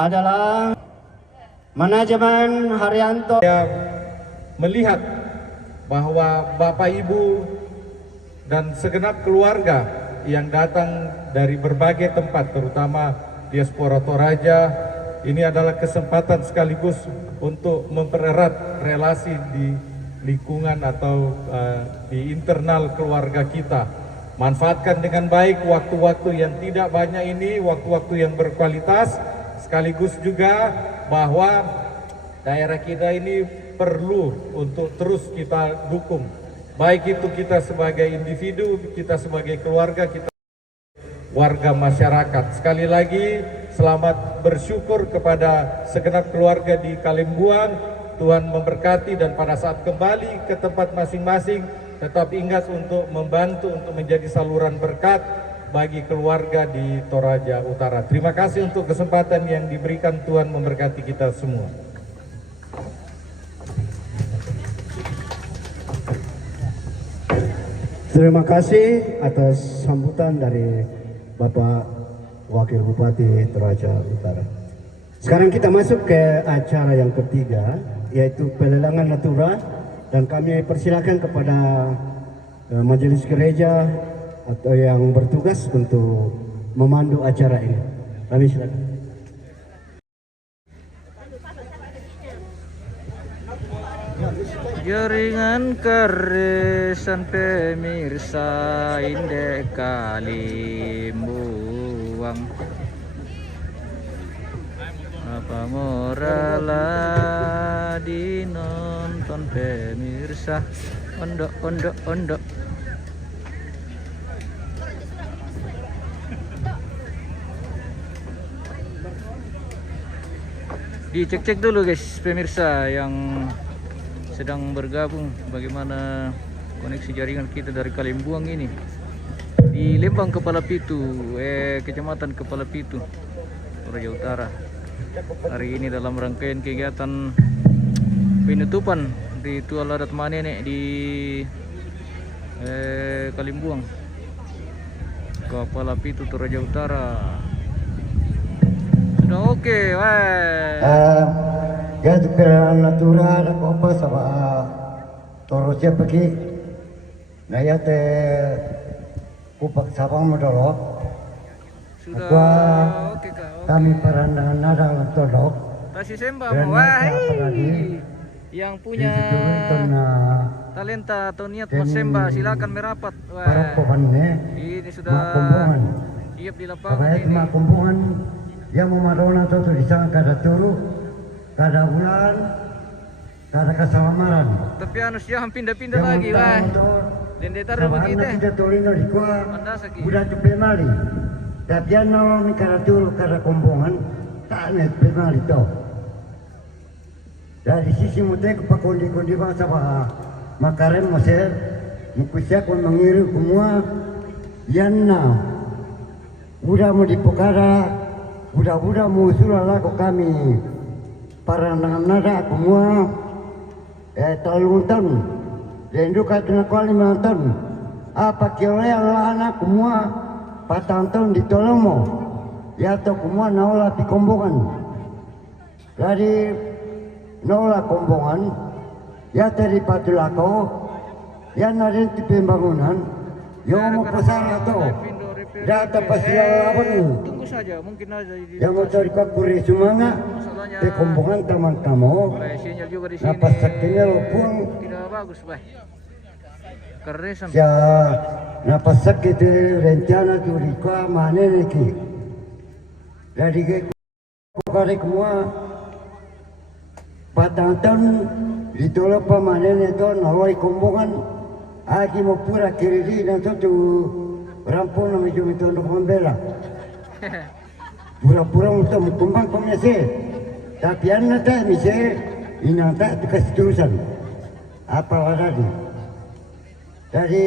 adalah manajemen Haryanto. Saya melihat bahwa Bapak Ibu dan segenap keluarga yang datang dari berbagai tempat, terutama diaspora Toraja, ini adalah kesempatan sekaligus untuk mempererat relasi di lingkungan atau di internal keluarga kita. Manfaatkan dengan baik waktu-waktu yang tidak banyak ini, waktu-waktu yang berkualitas, sekaligus juga bahwa daerah kita ini perlu untuk terus kita dukung. Baik itu kita sebagai individu, kita sebagai keluarga, kita warga masyarakat. Sekali lagi, selamat bersyukur kepada segenap keluarga di Kalimbuang. Tuhan memberkati, dan pada saat kembali ke tempat masing-masing, tetap ingat untuk membantu untuk menjadi saluran berkat bagi keluarga di Toraja Utara. Terima kasih untuk kesempatan yang diberikan. Tuhan memberkati kita semua. Terima kasih atas sambutan dari Bapak Wakil Bupati Toraja Utara. Sekarang kita masuk ke acara yang ketiga, yaitu pelelangan natura, dan kami persilakan kepada majelis gereja atau yang bertugas untuk memandu acara ini. Kami silakan. Jaringan keresan pemirsa Indek Kalimbuang, apa morala dinonton pemirsa, ondok. Dicek-cek dulu guys pemirsa yang sedang bergabung, bagaimana koneksi jaringan kita dari Kalimbuang ini di Lembang Kepala Pitu, Kecamatan Kepala Pitu, Toraja Utara. Hari ini dalam rangkaian kegiatan penutupan ritual adat Manenek di Kalimbuang Kepala Pitu, Toraja Utara. Sudah oke, Ya tukar natural ako pa sa toro siya pagi. Naya te kupak sabang mo dolo. Sudah oke kak. Kami para nadang tolok. Tasi Semba Dan wah, apalagi yang punya itu na talenta atau niat Mas Semba silakan merapat. para pemane Ini sudah makumpungan. siap di lapangan Kabaya ini. makumpungan yang memarona to di sana kada turu, kada bulan, kada kesalamaran. Tapi anu siang pindah-pindah lagi wah. Dan dia taruh begitu. Kita tolino di kuah. Anda sakit. Budak tu pemali. Tapi yang nolong ni kada turu kada kumbungan, tak net pemali to. Dari sisi mutai kepakondi-kondi bangsa makarem masih mukusya kon mengiru semua yanna udah mau dipokara udah musuh laku kami para nada semua taluntan dan juga kena kuali mantan apa kira anak semua patang tahun ditolongmo ya to semua naola di kombongan dari naola kombongan ya dari patulako ya nari di pembangunan yang mau pasar atau data pasti lawan Tunggu saja, mungkin aja di yang mau cari kakuri semangat di kombongan teman-teman sinyal juga di sini. napas sakitnya lopung Tidak bagus, Bah. Keresan. ya napas sakit rencana turika mana lagi dari ke kare semua patang tahun ditolak pamanen itu nawai kombongan aki mau pura kiri dan satu rampung nama jom itu untuk membela pura-pura untuk berkembang komisi tapi anak tak misi ini tak dikasih terusan apa tadi dari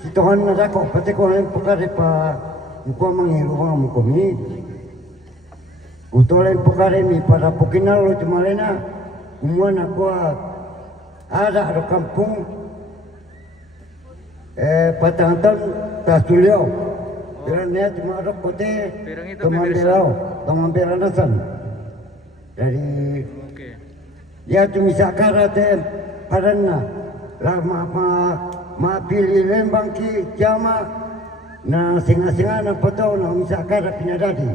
si Tuhan ada kok pasti kau yang pekar pa muka mengiru orang muka ni utolen pekar ini pada pokinal lo cuma lena umuan aku ada kampung patang tahun tak suliau kerana cuma ada kote teman beranasan dari ya tu misakar ada padana lah ma pilih Lembang ki jama na singa-singa na poto na misakar pinadadi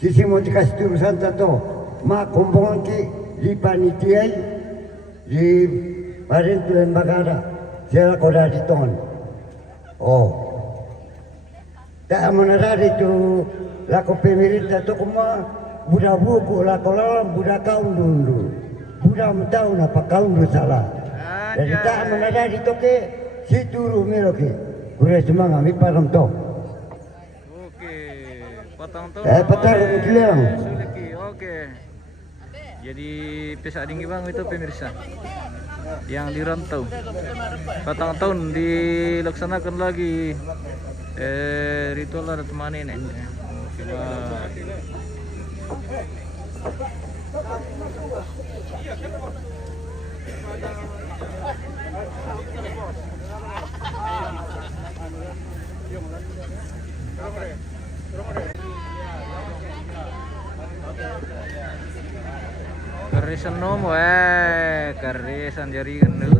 sisi mau dikasih turusan tato ma kombongan ki di panitiai di parin tu lembagara saya koda di ton tak menara itu laku pemerintah tu kuma budak buku laku lawan budak kaum dulu budak tahu apa kaum dulu salah jadi tak menara itu ke situ rumah ke udah cuma kami param to Oke, patang tahun. patang bilang Oke. Jadi pesak tinggi bang itu pemirsa yang dirantau patang tahun dilaksanakan lagi ritual adat Manenek. Oke, Karisan nomo karisan jaringan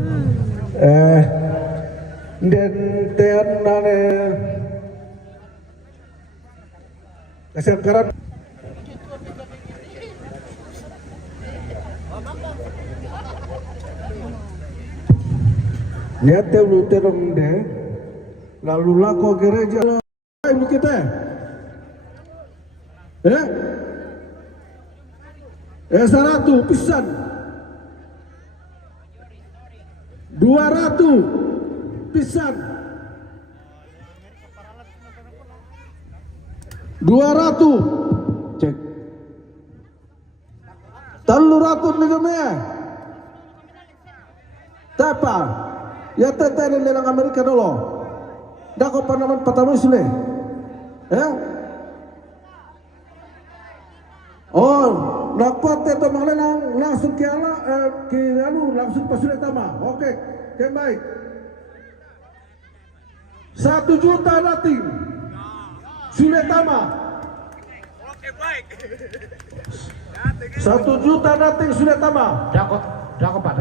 dan tean nane kesengkaran niat lu terong de lalu lako gereja ini kita saratu pisan 200 pisan 200 cek 300 ligame. Tapa. Ya tete nilang Amerika dulu. Dako pa naman patamoy sila. Oh, dapat itu mengenang langsung ke langsung pas sudah tama. Oke, baik. 1 juta dating. Sudah tama. Oke, baik. 1 juta dating sudah tama. Dako Pak.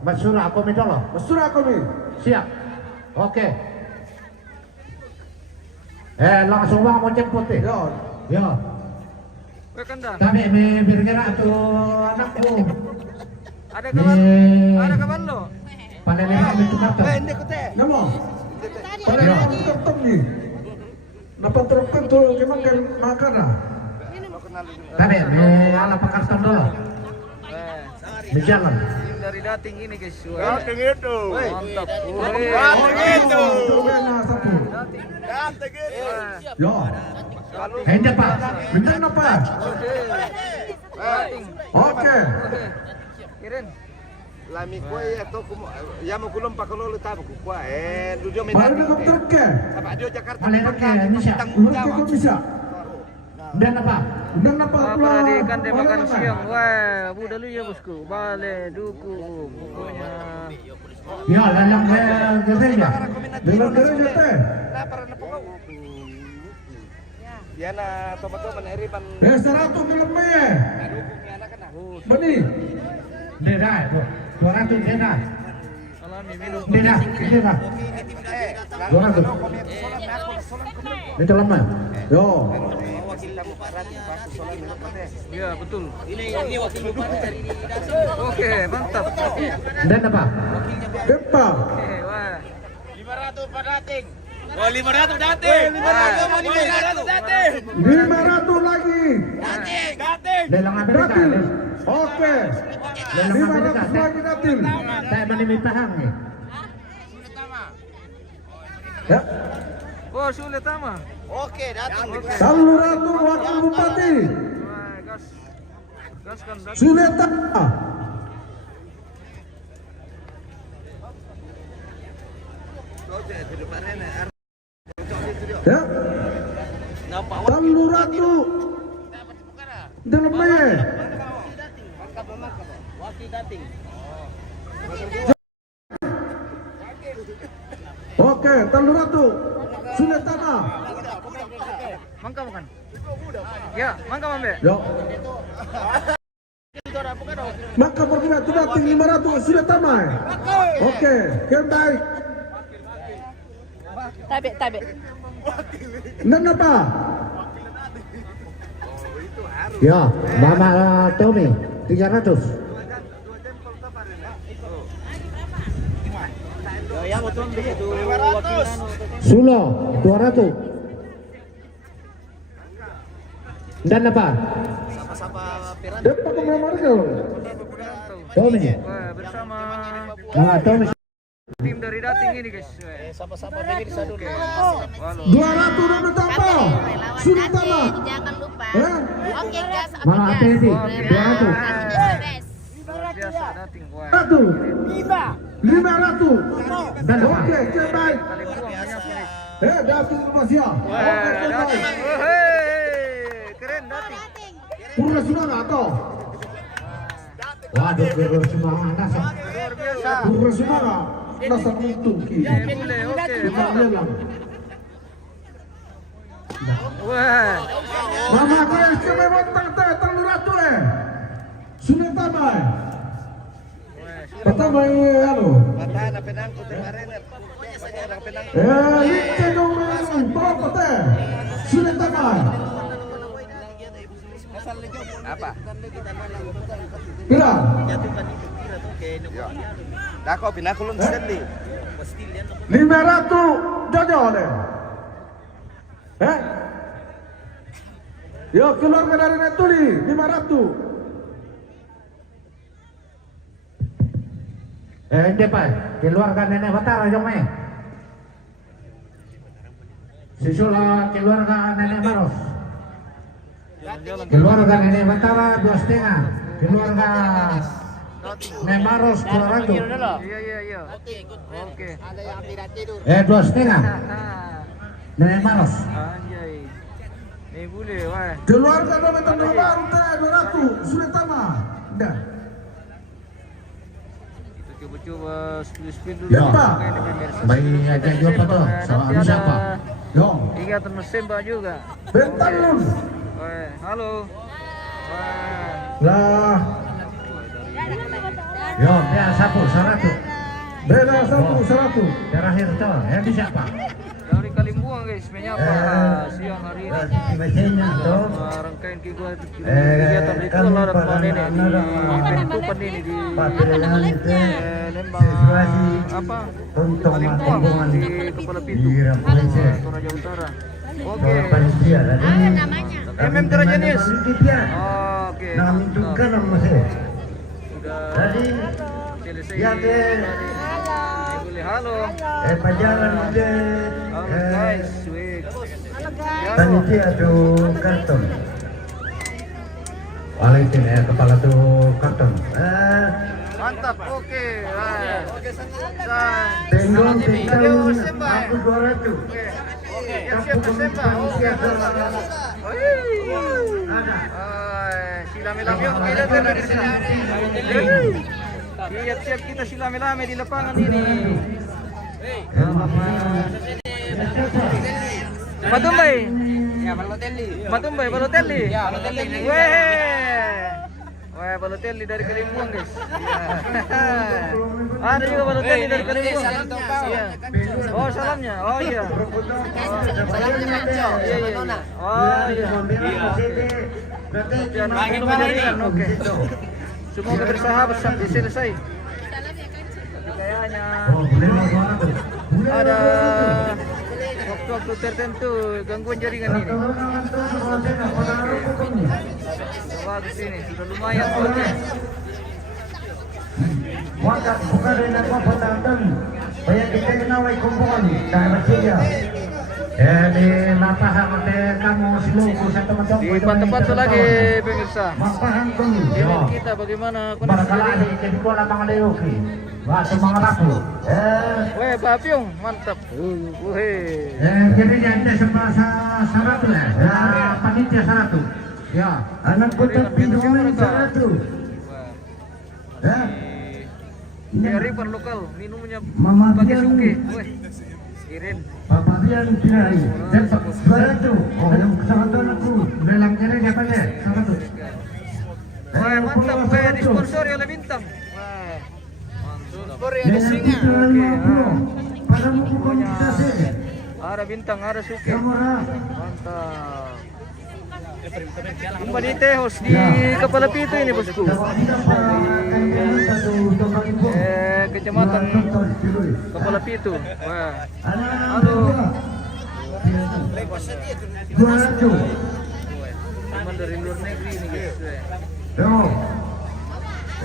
Masura aku dulu. Masura aku Siap. Oke. Langsung bang mau jemput deh. Ya. Tapi bergerak tuh anakku. Ada kawan lo? Panen yang itu kata. Namo. Pada yang ketemu nih. Dapat terapkan tuh gimana kan makara. Tapi ala pakartan dulu. Di jalan. Dari dating ini guys. Dating itu. Mantap. Dating itu. Dating itu. Yo. Hendak Pak. Bener apa? Oke. Kirin. Lami kue atau ya mau kulum pak kalau lu tahu kue dudio Mari kita terke. apa dia Jakarta Panen yang bisa. tanggung Menurut jawab kau bisa. Dan apa? Dan apa? Apa di ikan dia makan siang? Wah, budak lu ya bosku. Bale, duku, pokoknya. Ya, lalang gereja. Dalam gereja teh. lapar na po ya na tomato manahiripan 100 film ya. Bani. Deda, 200 deda. Alami minum. Deda. 200. Itu lama. Yo. Iya betul. Ini wakil bupati dari Oke, mantap. Dan apa? Kepa. Oke, wah. 500 pa dating. Oh 500 dating. 500 dating. 500 lagi. Dating. Lelang Amerika. Datil. Oke. Lelang Amerika. 500 lagi datil. Saya menemui paham nih. Ya. Oh, sulit ama. Oke, dating. Saluratu wakil bupati. Wah, gas. Gas kan gas. Suleta. Ya. Saluratu. Dalamnya. Oke, Saluratu. Suleta. Mangka bukan? Ya, mangka mambe. Yo. Maka berkira itu dating 500 sudah tamai. Oke, baik. Tabe. Dan apa? Ya, Mama Tommy 300. Ya, betul begitu. Sulo 200. Dan apa? Depa kemana kau? Tommy. Wah, bersama Mama Tommy. tim dari dating ini guys. Sama-sama pemirsa dulu. 200 dan berapa? Sudah tama. Jangan lupa. Oke, gas. Mama Ateti 200. Luar biasa dating. Wah. 500. Dan apa? Oke, baik. Kali buang banyak ini. Dating rumah siap. Wah, Oke, dating. baik. Hei, keren dating. Pura sudah nggak tahu? Waduh, berur semua anak. Luar biasa. Pura sudah nggak? Nasa untung ki. Boleh, oke. Kita lelang. Wah. Mama aku yang memang tante terlalu sudah tamai. Pertama anu. Mata na penangko kemarin. Orang penang. Licin dong berapa teh? Sudah tamai. Apa? Kira? Dako pinakulun sendiri. 500 jojo deh. Yo keluarga dari Netuli 500. Ini Pak, keluarga nenek Batara jom main. Sisula keluarga nenek Maros. Keluarga nenek Batara 2,5. keluarga Nemaros Colorado. Iya. Oke. 2,5 Nemaros. Anjay. Nih boleh, wah. Keluarga Dometon baru teh 200 sulit tama. Dah. Kita coba-coba spill dulu. Ya. Oke, ini pemirsa. Baik aja juga apa tuh? Sama Nanti ada siapa? Yo. Ingatan Mesemba juga. Bentar Oke. Lun. Wah, halo. Wah. Lah, Yo, dia sapu 100. beda 100. Terakhir tuh, yang di siapa? Dari Kalimbuang guys, menyapa siang hari ini. Bacanya tuh. Rangkaian kegiatan ritual adat panenek di Bentukan ini di Patrilan itu Lembang apa? untuk Kalimbuang di Kepala Pintu, Toraja Utara. Oke. panitia tadi. MM Terajanis. Panitia. Oke. Nah, menunjukkan masih. Sudah Tadi selesai. ya deh. Boleh halo. Pajalan udah. Halo guys. Wih. Halo. Panitia tuh karton. Walaupun kepala tuh karton. Mantap. Oke. Tenggong aku 200. Oke. Siap Mesemba. Oke. Silame-lame kita dari sini. Siap-siap kita silame-lame di lapangan ini. Matumbay. Balotelli. Weh, Balotelli dari Kalimbuang guys. Ada juga Balotelli dari Kalimbuang. Iya. Oh salamnya. Oh iya. Oh iya. Oke. Semoga bersahabat sampai selesai. Kayaknya ada waktu-waktu tertentu gangguan jaringan ini. Bagus ini, sudah lumayan kuatnya. Wakat bukan dengan pemotatan. Banyak kita kenal kumpulan daerah Jaya. Di lapangan kamu seluruh satu macam. Dipantau lagi pemirsa. Lapangan kamu. Email kita bagaimana kondisi Barangkali ini? jadi kola tangan Leoki. Wah, semangat aku. Weh, Pak Pyong, mantap. Weh. Jadi yang ada sebasa 100 ya. Panitia 100. Ya, anak kota Pindoan 100. Ya. Kearifan lokal, minumnya Mama pakai Pian. suke. Weh. Irin. Bapak Pian Pirai. Cepat 200. Oh, yang kesempatan aku. Belang kiri siapa ya? 100. Weh, mantap. Weh, disponsori oleh Bintang. Weh. Mantap. Pada buku komunikasi. Ada Bintang, ada suke. Kamera. Mantap. Umpan ini host di Kepala Pitu ini bosku. Kecamatan Kepala Pitu. Wah. Halo. 200. Teman dari luar negeri ini guys. Yo.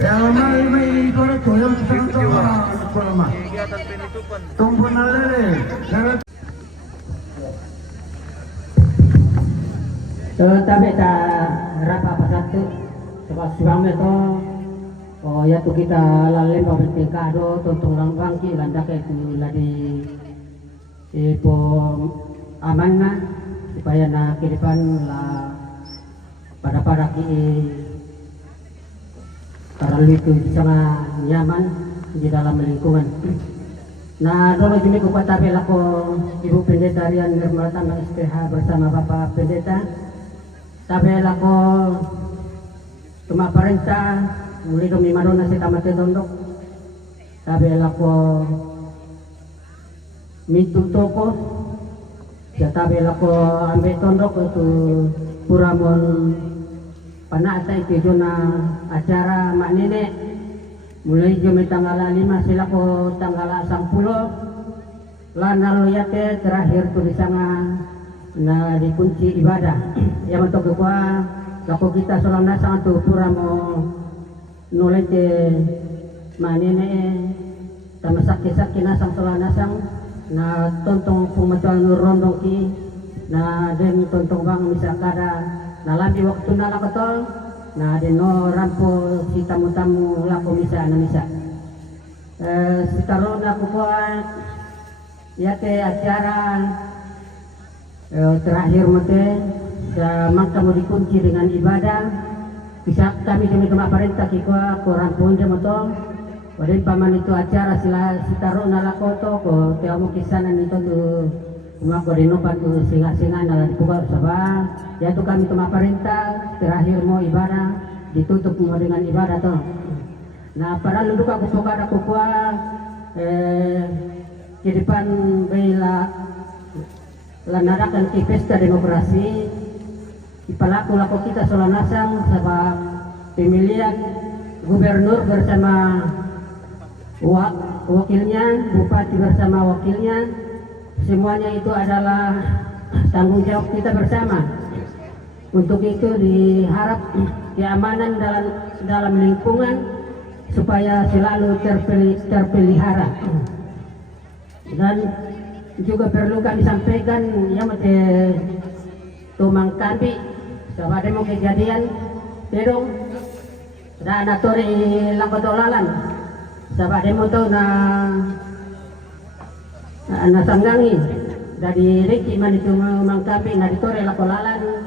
Ya mai korek yang sekolah mah. Kegiatan penutupan. Tumpun alere. Tapi tak rapa apa satu sebab suami itu oh ya tu kita lalem pemerintah do tonton langgang ki landak itu lagi ipo aman na supaya na kehidupan la pada ki kalau itu sangat nyaman di dalam lingkungan. Nah, dulu jumi kupat tapi lako Ibu Pendeta Rian Nirmala SPH bersama Bapak Pendeta. Tapi lako cuma perintah mulai kami madona si tamat tondok. Tapi lako mitu toko. Ya tapi lako ambil tondok itu puramon panata itu jona acara mak nenek. Mulai jumi tanggal 5 sila ko tanggal 10 lalu yate terakhir tulisannya na dikunci ibadah yang untuk kekuah lako kita solana sangat tu pura mo nulete manene tama sakit nasang solana sang na tontong pumatuan rondong ki na den tontong bang misal kada na lambi waktu na lakotol na dino rampo si tamu-tamu lako misa na misa. Sekarang aku buat yate acara terakhir mate maka mau dikunci dengan ibadah. Bisa kami teman-teman perintah kiko rampuin dia motor. Pada paman itu acara sila sitaro nalakoto ko tiamu kisanan itu tuh cuma ko dinopan tuh singa-singa nala dipukar sabah. Ya tuh kami teman perintah terakhir mau ibadah ditutup mau dengan ibadah tuh. Nah para luduk aku pokada aku kuah di depan bela lanarakan ki pesta demokrasi ipalaku lako kita Solanasang sebab pemilihan gubernur bersama wakilnya, bupati bersama wakilnya, semuanya itu adalah tanggung jawab kita bersama. Untuk itu diharap keamanan dalam lingkungan supaya selalu terpelihara. Dan juga perlu kami sampaikan ya mate tumang kambi sebab mau kejadian terong dan atori lambatolalan sebab demo tahu na sanggangi dari Riki man itu mangkapi na ditore lakolalan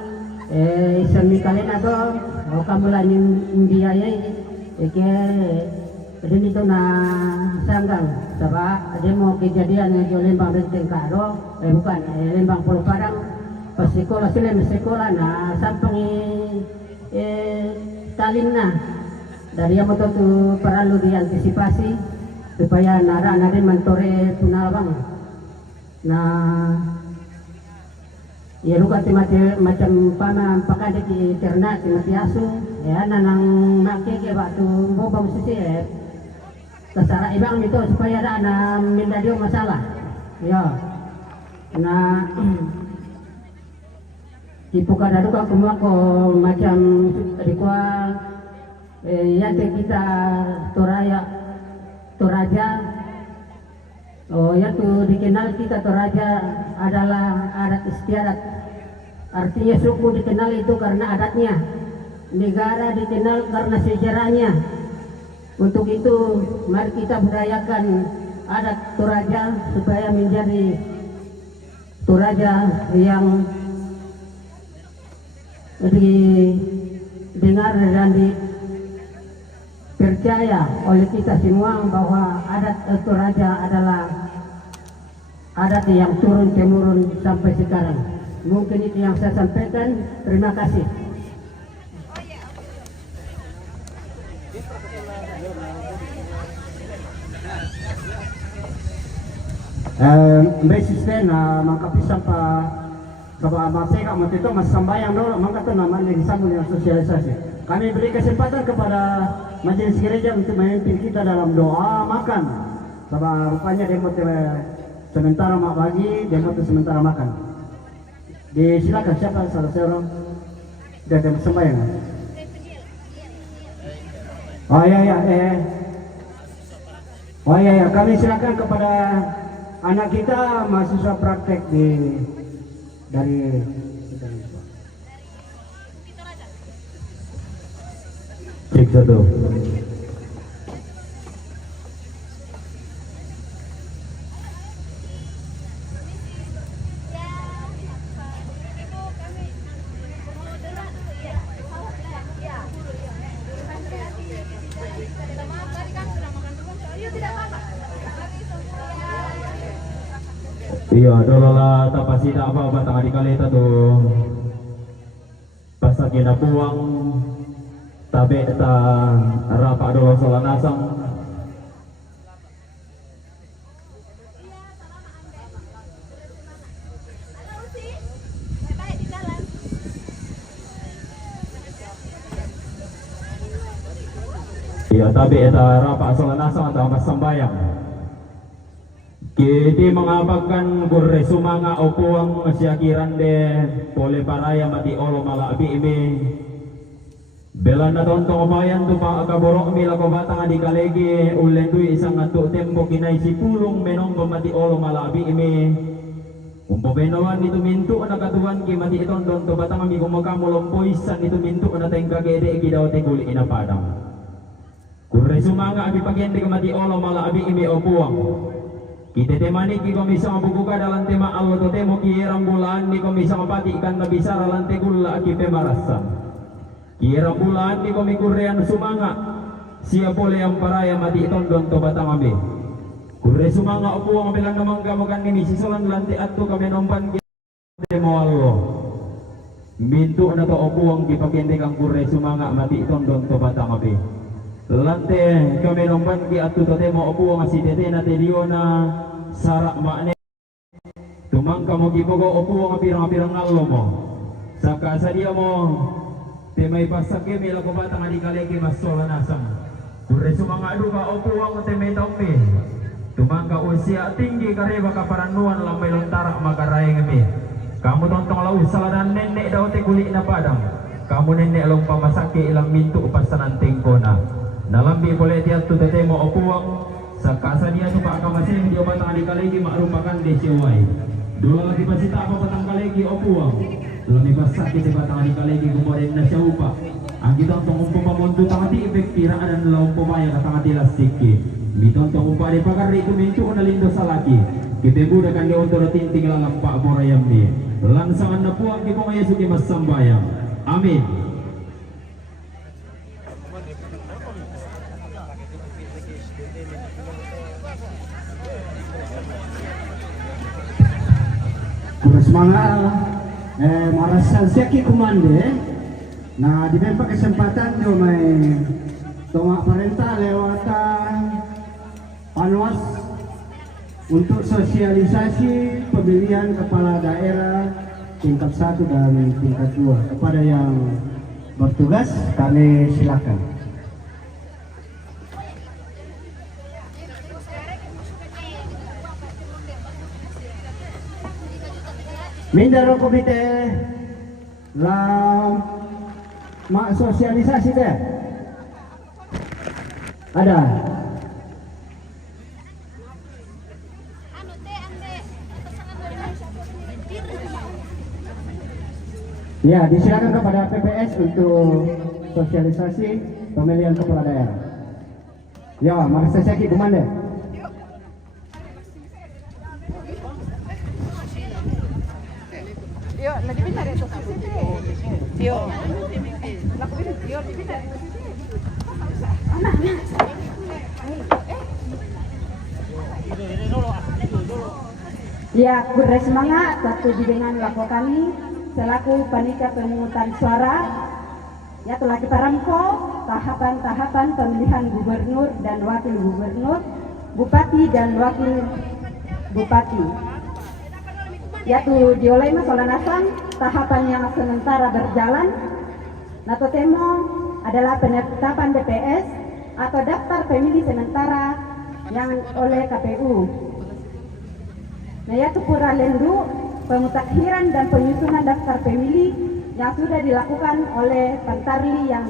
isami kalian atau kamu lagi biayai ke jadi itu na sanggang sebab demo kejadian yang Lembang Renteng Karo bukan Lembang Pulau Padang pas sekolah sekolah na sampang talin na dari yang betul tu perlu diantisipasi supaya nara nari mentore punawang. Nah, ya luka macam pana pakade di internet di matiasu ya nanang make ke waktu boba mesti kasara ibang itu supaya ada na mendadio masalah. Ya. Nah Ipukada duka kumua ko macam rikwa yate kita Toraja yaitu dikenal kita Toraja adalah adat istiadat. Artinya suku dikenal itu karena adatnya, negara dikenal karena sejarahnya. Untuk itu mari kita budayakan adat Toraja supaya menjadi Toraja yang didengar dan dipercaya oleh kita semua bahwa adat Toraja adalah adat yang turun temurun sampai sekarang. Mungkin itu yang saya sampaikan. Terima kasih. Mbak Sisten mangkapisan pa sebab masih kamu itu mas sambayang dulu, maka itu namanya disambung dengan sosialisasi. Kami beri kesempatan kepada majelis gereja untuk memimpin kita dalam doa makan. Sebab rupanya demo sementara mak bagi, demo sementara makan. Disilakan siapa salah seorang dari sembahyang. Oh ya, kami silakan kepada anak kita mahasiswa praktek dari cek satu. Iya, dulu lah tak pasti tak apa-apa tengah dikali itu tuh pasal kena buang tabe ta rapak dulu Solanasang. Iya, tabe ta rapak Solanasang atau pas sembayang. Kiti mengabakkan gurre sumanga opuang masyakiran de pole paraya mati olo malabi ime belan na tontong umayan tu pa akaborok mi lako batang adi kalegi ulen tu isang ato tempo kinay si pulong menong mati olo malabi ime Umpo benawan itu mintu na katuan ki mati itondon to batang ami kumakamu lompoisan itu mintu na tengka gede ki daw teguli ina padang. Kurre sumanga abi pagende ka mati olo mala abi imi opuang. Kita temani ki komisa mabubuka dalam tema Allah to temo ki rambulan ni komisa mapati ikan na bisara lan tegula ki pemarasa. Ki rambulan ni komi kurrean sumanga siya pole yang paraya mati itondon to batang ami. Kurre sumanga opo ang bilang namang gamukan ni sisulan lanti atto kami nompan mo Allah. Mintu na to opo ang gipakende kang kurre sumanga mati tondon to batang abi. Lante kami nompan ki atto to temo opo ang sidete na tedio na sarak makne. Tumangka mo gipogo opo ang pirang-pirang nallo mo. Saka sa dia mo temay pasak kami lago batang adi kaleki masola nasang. Kurre sumanga adu ka opo ang temay taumpi. Tumangka usia tinggi kareba kaparanuan lambai lontara magarai ngemi. Kamu tontong lau saladan nenek daw te kulit na padang. Kamu nenek long pamasake ilang mintu pasanan tengkona. Nalambi boleh dia tu tetemo opuang. Sakasa dia tu pak kamasin dia batang adikalegi makrupakan desiwai. Dua lagi pasita apa batang kalegi opuang. Lami pasake te batang adikalegi kumoden na siaupa. Ang kita tontong umpama montu tangati efekira dan lau umpamaya katangati lasiki. Miton tong upade pakar itu mincu na lindo salaki. Kita budak kan dia untuk tinting lalang pak borayam ni. Langsangan na puang di pong Yesus di masambayang. Amin. Semangat marasal siaki kumande. Nah di bempa kesempatan do mai tongak perintah lewatan panwas untuk sosialisasi pemilihan kepala daerah tingkat 1 dan tingkat 2. Kepada yang bertugas kami silakan. Mindaro komite la mak sosialisasi deh. Ada. Ya, disilakan kepada PPS untuk sosialisasi pemilihan kepala daerah. Ya, mari saya cek Bumande. Yo, lagi pintar itu. Yo. Ya, kurre semangat satu dengan laku kami selaku panitia pemungutan suara. Ya, telah kita rampo tahapan-tahapan pemilihan gubernur dan wakil gubernur, bupati dan wakil bupati. Yaitu dioleh masalah nasang tahapan yang sementara berjalan. Nato temo adalah penetapan DPS atau daftar pemilih sementara yang oleh KPU. Nah, yaitu pura lendu pemutakhiran dan penyusunan daftar pemilih yang sudah dilakukan oleh Pantarli yang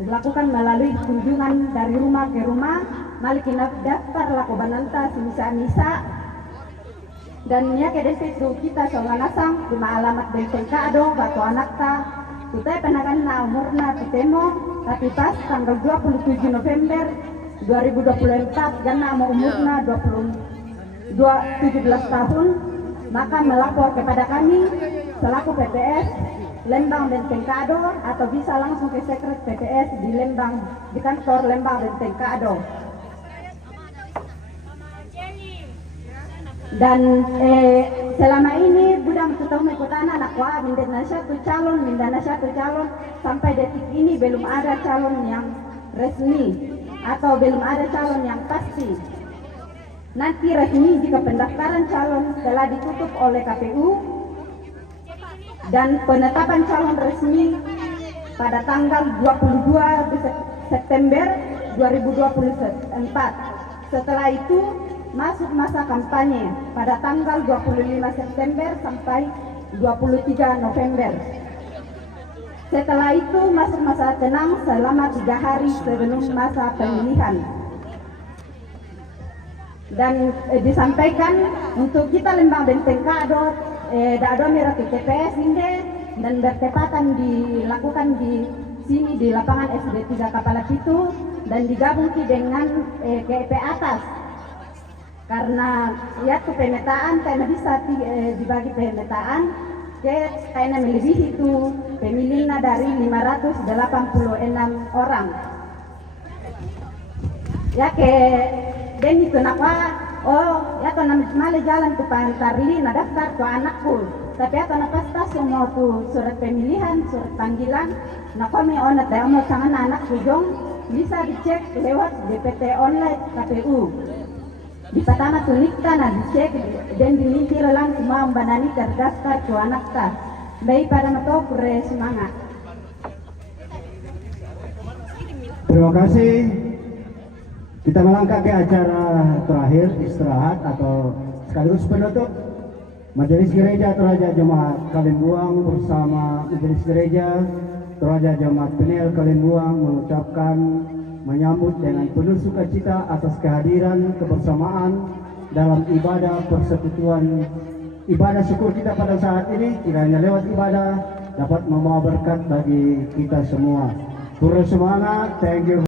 dilakukan melalui kunjungan dari rumah ke rumah, malikin daftar laku bananta simisa-misa dan ya kedesi itu kita songanasang cuma alamat benteng kado batu anak ta tutai penakan na umurna pitemo tapi pas tanggal 27 November 2024 karena mau umurna 17 tahun maka melapor kepada kami selaku PPS Lembang Benteng Kado atau bisa langsung ke sekret PPS di Lembang di kantor Lembang Benteng Kado. Dan selama ini budang ketemu mengikutan anak wah mindana satu calon sampai detik ini belum ada calon yang resmi atau belum ada calon yang pasti. Nanti resmi jika pendaftaran calon telah ditutup oleh KPU dan penetapan calon resmi pada tanggal 22 September 2024. Setelah itu masuk masa kampanye pada tanggal 25 September sampai 23 November. Setelah itu masuk masa tenang selama 3 hari sebelum masa pemilihan. dan disampaikan untuk kita Lembang Benteng Kado Dado Merah TPS ini dan bertepatan dilakukan di sini di lapangan SD 3 Kepala Pitu dan digabung dengan KEP atas karena ya tuh pemetaan karena bisa dibagi pemetaan karena melebihi itu pemilihnya dari 586 orang ya dan itu nakwa ya to male jalan tu pantarli na daftar tu anakku tapi atau pas semua tu surat pemilihan surat panggilan na kami onat da mo sangan anak kujong bisa dicek lewat DPT online KPU di pertama tu nikta na dicek dan dilintir lang semua banani terdaftar tu anak ta baik pada mato kure semangat. Terima kasih. Kita melangkah ke acara terakhir, istirahat atau sekaligus penutup. Majelis Gereja Toraja Jemaat Kalimbuang bersama Majelis Gereja Toraja Jemaat Penel Kalimbuang mengucapkan menyambut dengan penuh sukacita atas kehadiran kebersamaan dalam ibadah persekutuan ibadah syukur kita pada saat ini. Kiranya lewat ibadah dapat membawa berkat bagi kita semua. Turun semangat, thank you.